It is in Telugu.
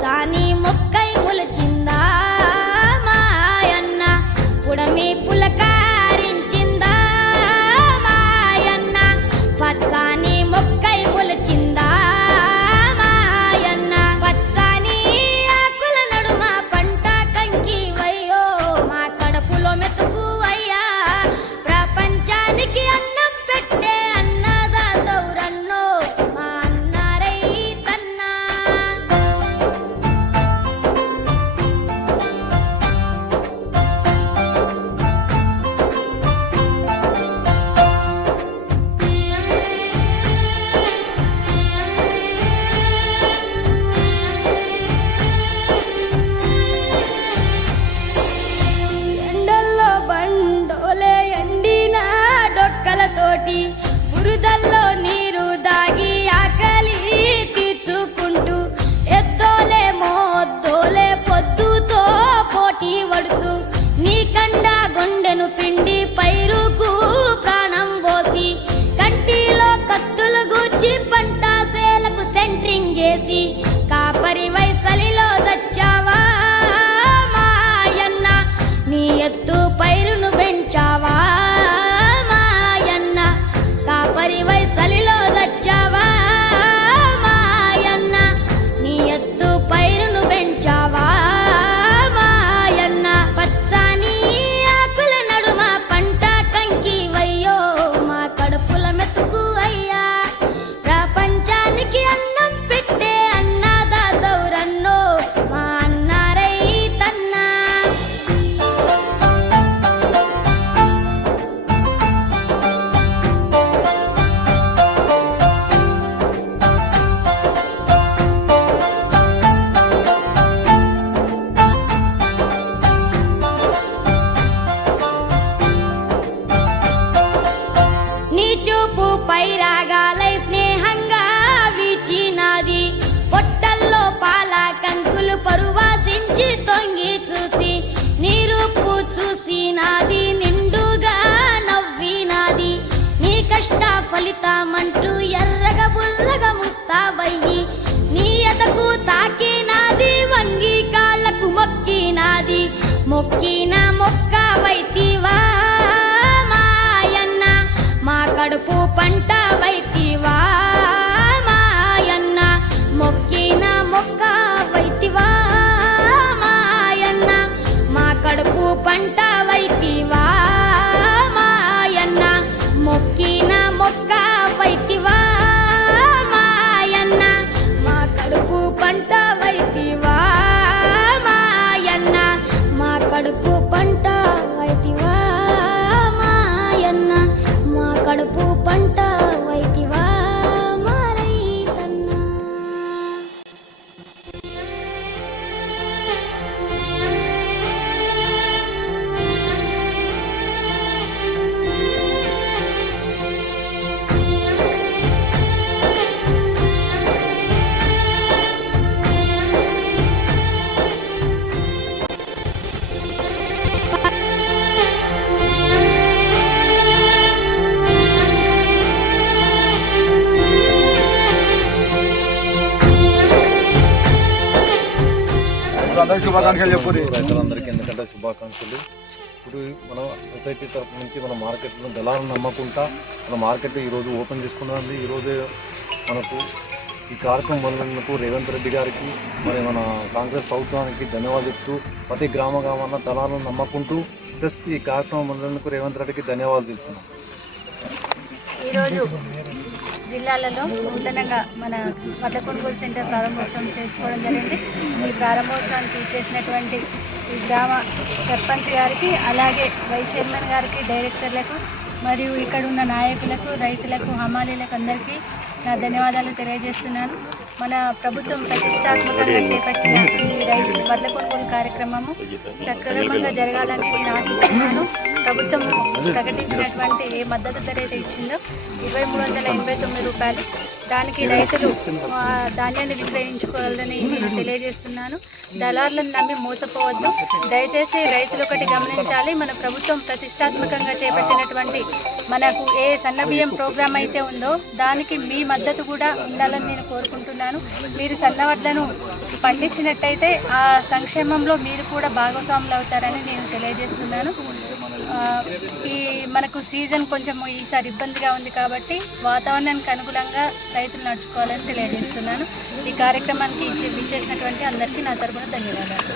పచ్చాని మొక్కై ములిచిందా మాయన్న పుడమి పులకారించిందా మాయన్న పచ్చాని మొక్కై ములిచిందా మాయన్న పచ్చాని ఆకుల నడుమ పంట కంకి వయ్యో మా కడుపులో మెతుకు అయ్యా ప్రపంచానికి అన్నం పెట్టే అన్నదాతౌరన్నో మా అన్న రైతన్నా. ఎండల్లో బండోలే ఎండిన డొక్కలతోటి బురదల్లో నీరు దాగి ఆకలి తీర్చుకుంటూ ఎద్దోలే మోద్దోలే పొద్దుతో పోటీ పడుతూ నీ కండ గుండెను పిండి పైరుకు ప్రాణం పోసి కంటిలో కత్తులు గూర్చి పంట సేలకు సెంట్రింగ్ చేసి కాపరి వైసలిలో చచ్చావా మాయన్న నీ ఎత్తు పైరును పెంచావా మాయన్న కాపరి వైసలిలో చచ్చావా మాయన్న నీ ఎత్తు పైరును పెంచావా మాయన్న పచ్చాని ఆకుల నడుమ పంట కంకి వయ్యో మా కడుపుల మెతుకు అయ్యా ప్రపంచానికి అన్నం పెట్టే అన్నదాతౌరన్నో మా అన్న రైతన్నా. నీ చూపు పైరాగాలై స్నేహంగా వీచినాది పొట్టల్లో పాల కంకులు పరువాసించి తొంగి చూసి నీ రూపు చూసినాది నిండుగా నవ్వినాది నీ కష్ట ఫలితమంటూ ఎర్రగ బుర్రగా ముస్తావయ్యి నీ ఎదకు తాకినాది వంగి కాళ్ళకు మొక్కినాది మొక్కిన మొక్క వైతివా మాయన్న మా కడుపు పంట వైతివా మాయన్న మొక్కిన మొక్క వైతివా మాయన్న మా కడుపు పంట వైతివా మాయన్న మొక్కిన మొక్క వైతివా మాయన్న మా కడుపు పంట వైతివా మాయన్న మా కడుపు పంట వైతివా మాయన్న మా కడుపు పంట వైతివా మా రైతన్నా. శుభాకాంక్షలు చెప్పు రైతులందరికీ. ఎందుకంటే శుభాకాంక్షలు. ఇప్పుడు మన సొసైటీ తరఫు నుంచి మన మార్కెట్లో దళాలను నమ్మకుండా మన మార్కెట్ ఈరోజు ఓపెన్ చేసుకున్నది. ఈరోజే మనకు ఈ కార్యక్రమం వల్లందుకు రేవంత్ రెడ్డి గారికి మరి మన కాంగ్రెస్ ప్రభుత్వానికి ధన్యవాదాలు చెప్తూ ప్రతి గ్రామాన దళాలను నమ్మకుంటూ ప్లస్ ఈ కార్యక్రమం వల్లందుకు రేవంత్ రెడ్డికి ధన్యవాదాలు చెప్తున్నాం. ఈరోజు జిల్లాలలో నూతనంగా మన వడ్ల కొనుగోలు సెంటర్ ప్రారంభోత్సవం చేసుకోవడం జరిగింది. ఈ ప్రారంభోత్సవానికి చేసినటువంటి ఈ గ్రామ సర్పంచ్ గారికి, అలాగే వైస్ చైర్మన్ గారికి, డైరెక్టర్లకు మరియు ఇక్కడ ఉన్న నాయకులకు, రైతులకు, హమాలీలకు అందరికీ నా ధన్యవాదాలు తెలియజేస్తున్నాను. మన ప్రభుత్వం ప్రతిష్టాత్మకంగా చేపట్టిన ఈ రైతు వడ్ల కొనుగోలు కార్యక్రమము సక్రమంగా జరగాలని నేను ఆశిస్తున్నాను. ప్రభుత్వం ప్రకటించినటువంటి ఏ మద్దతు ధర అయితే ఇచ్చిందో 2389 రూపాయలు, దానికి రైతులు ధాన్యాన్ని విక్రయించుకోవాలని నేను తెలియజేస్తున్నాను. దళారులను నమ్మి మోసపోవద్దు. దయచేసి రైతులు ఒకటి గమనించాలి, మన ప్రభుత్వం ప్రతిష్టాత్మకంగా చేపట్టినటువంటి మనకు ఏ సన్నబియ్యం ప్రోగ్రాం అయితే ఉందో దానికి మీ మద్దతు కూడా ఉండాలని నేను కోరుకుంటున్నాను. మీరు సన్నవడ్లను పండించినట్టయితే ఆ సంక్షేమంలో మీరు కూడా భాగస్వాములు అవుతారని నేను తెలియజేస్తున్నాను. మనకు సీజన్ కొంచెం ఈసారి ఇబ్బందిగా ఉంది కాబట్టి వాతావరణానికి అనుగుణంగా రైతులు నడుచుకోవాలని తెలియజేస్తున్నాను. ఈ కార్యక్రమానికి విచ్చేసినటువంటి అందరికీ నా తరపున ధన్యవాదాలు.